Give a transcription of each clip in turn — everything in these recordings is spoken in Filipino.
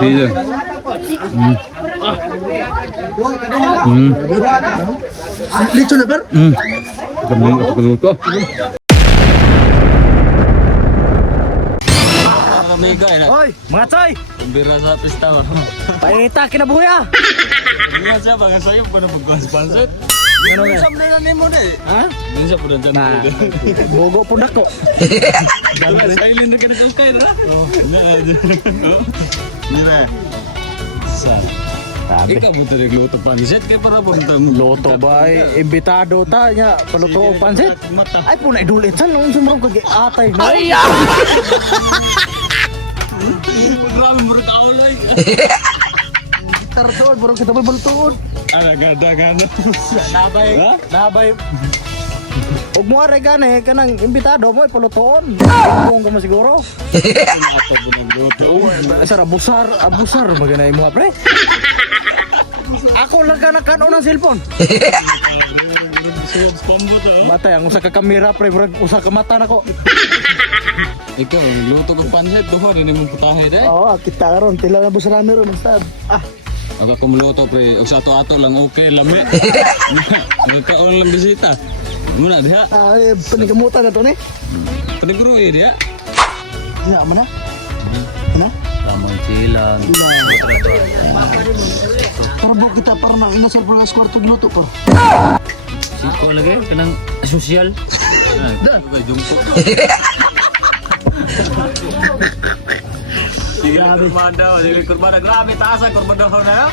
Sige. Lechon na, per? Kami ang pagluto. Mega na. Hoy, mga choy! Bira sa pista mo. Paingita, kinabuhi ah! Ano siya bang sayo pa na pagkuhan sponsor? Ano nga? Sampai na nimo na eh. Ha? Ano siya po na dyan? Nah, bogo po nako. Silent na ka na kang kain ha? Oo. Mira. Sa. Ikaw mo ito nagluto pansit kaya para punta mo. Loto ba ay imbitado ta nya paluto og pansit? Ay po na idulit sa nung sumrong kag atay na. Ay! Grabe mo rin kauloy. Tartol, burong kita may baltuon. Ganda. Nabay. Nabay. Og mo are gani kanang imbitado mo palutoon. Kung mo siguro. Ako po nagluto. Sara abusar maganay mo pre. Ako lang ka nakano ng cellphone. Siyod spam mo to. Matay ang usa ka kamera pre, usa ka mata nako. Ikaw, nagluto kang pansit. Duha, hindi mo putahe deh. Oo, kita karon tila na busarami ron ustad. Ako kumuluto pre, og sa ato-ato lang okay, lami. Nagkaon lang bisita. Muna diha. Ay, panigamutan na to ni. Paniguro diha. Ina man na. Na? Tamang silang. Para ba kita para na inasal para sa kwarto luto ko. Siko lagi kanang social. Dah, kay jungko. Grabe madaw, dili kurban grabe taas ang kurban daw na.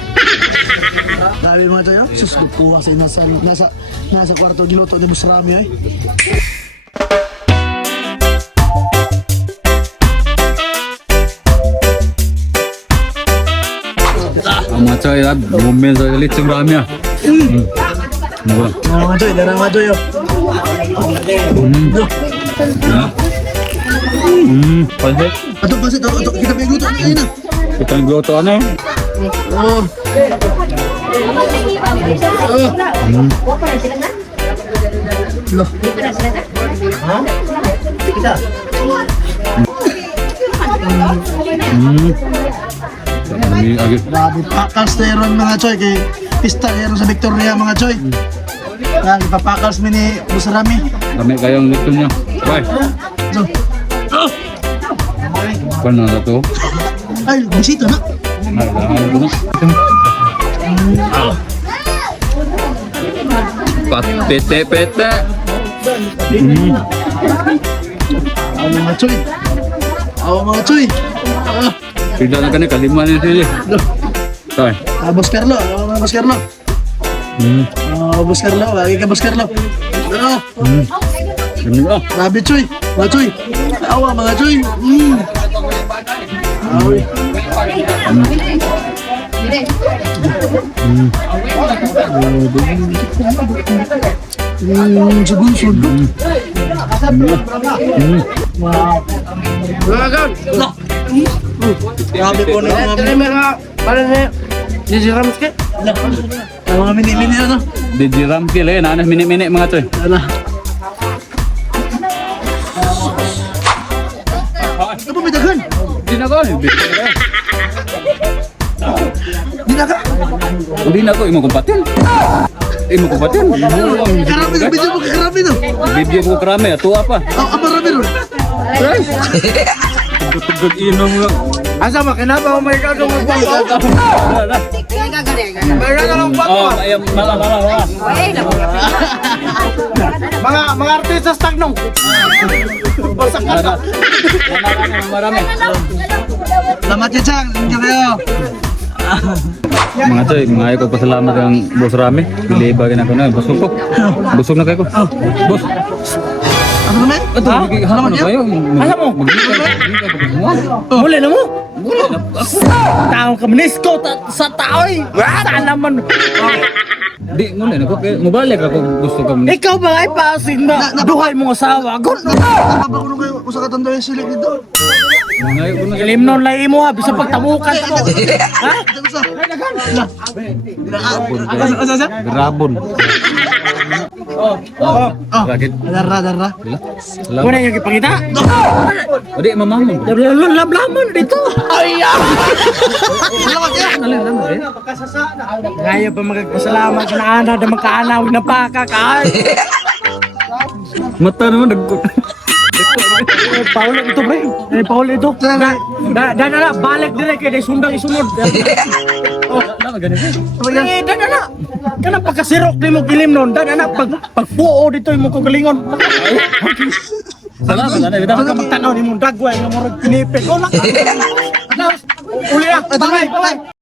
Grabe mga tayo. Sus kuha sa nasa kwarto giluto ni Busrami ay. Ang mga choy, bumen sa lechong rami ah. Mura. Darang mga tayo. Pansit. Ato pasit ato kita may luto ay na. Kita nagluto ano eh. Oh. Loh. Kita. Ini agak Grabe pakals na yun mga choy kay pista yun sa Victoria mga choy. Ipapakals mi ni Busrami. kami kayong luto niya. Bye. So, Paano na to? ay, bisita na. Nagdahan ko na. Pete-pete. Aw mga choy. Aw mga choy. Tidak na kani kalima ni sili. Tay. Boss Carlo, Boss Carlo. Boss Carlo, lagi ka Boss Carlo. Ini ah. Grabe choy. Mga choy. Awa mga choy. Awi. Sugun. Wow. Grabe po na mga para na Dijiram ke? Mga mini-mini ano? Dijiram kila yan. Anas mini-mini mga choy. Ano? Ano ba may daghan? Hindi na ko. Di na ka? Hindi na ko. Imo kumpatin. Imo kumpatin. Karami ka video mo kakarami no? Video ko karami. Ato apa? Apa rami ron? Tugod inom lang. Asa makinapa mo may kagong magpapao? May kagong Oh, ayam mala. Mga artista stagnong. Basak ka. Marami. Salamat yan, Chang. Thank you kayo. Mga choy, mga ko pasalamat ang Boss Rami. Pilibagin ako na. Busog ko. Busog na kayo ko. Boss. Ano naman? Ano kayo? Asa mo? Muli na mo? Tao ka menisko sa tao eh. Saan naman? Di muna na ko. Mubalik ako gusto ko. Ikaw ba ay pasing na duhay mong asawa? Gun! Napakuno kayo kung sa katanda yung silik dito. Ngayon ko na. Ilimnon lang imo ha, bisa pagtamukan mo. Ha? Asa? Grabon. Rakit. Darra. Salamat. Muna yung ipangita? Adi mamamon. Lablaman dito. Ay! Gaya pa magpasalamat ka na ana na makaanaw na pakakaay. Mata naman Paulit ito, pre. Paulit ito. Na, balik dire kay day sundang isunod. Oh, na. Kana pagkasirok ni mo kilim nun. Na, pagpuo dito yung mong kagalingon. Salamat na. Baka magtanaw ni mong dagway nga murag pinipig. Oh, na. Uli na. Bye.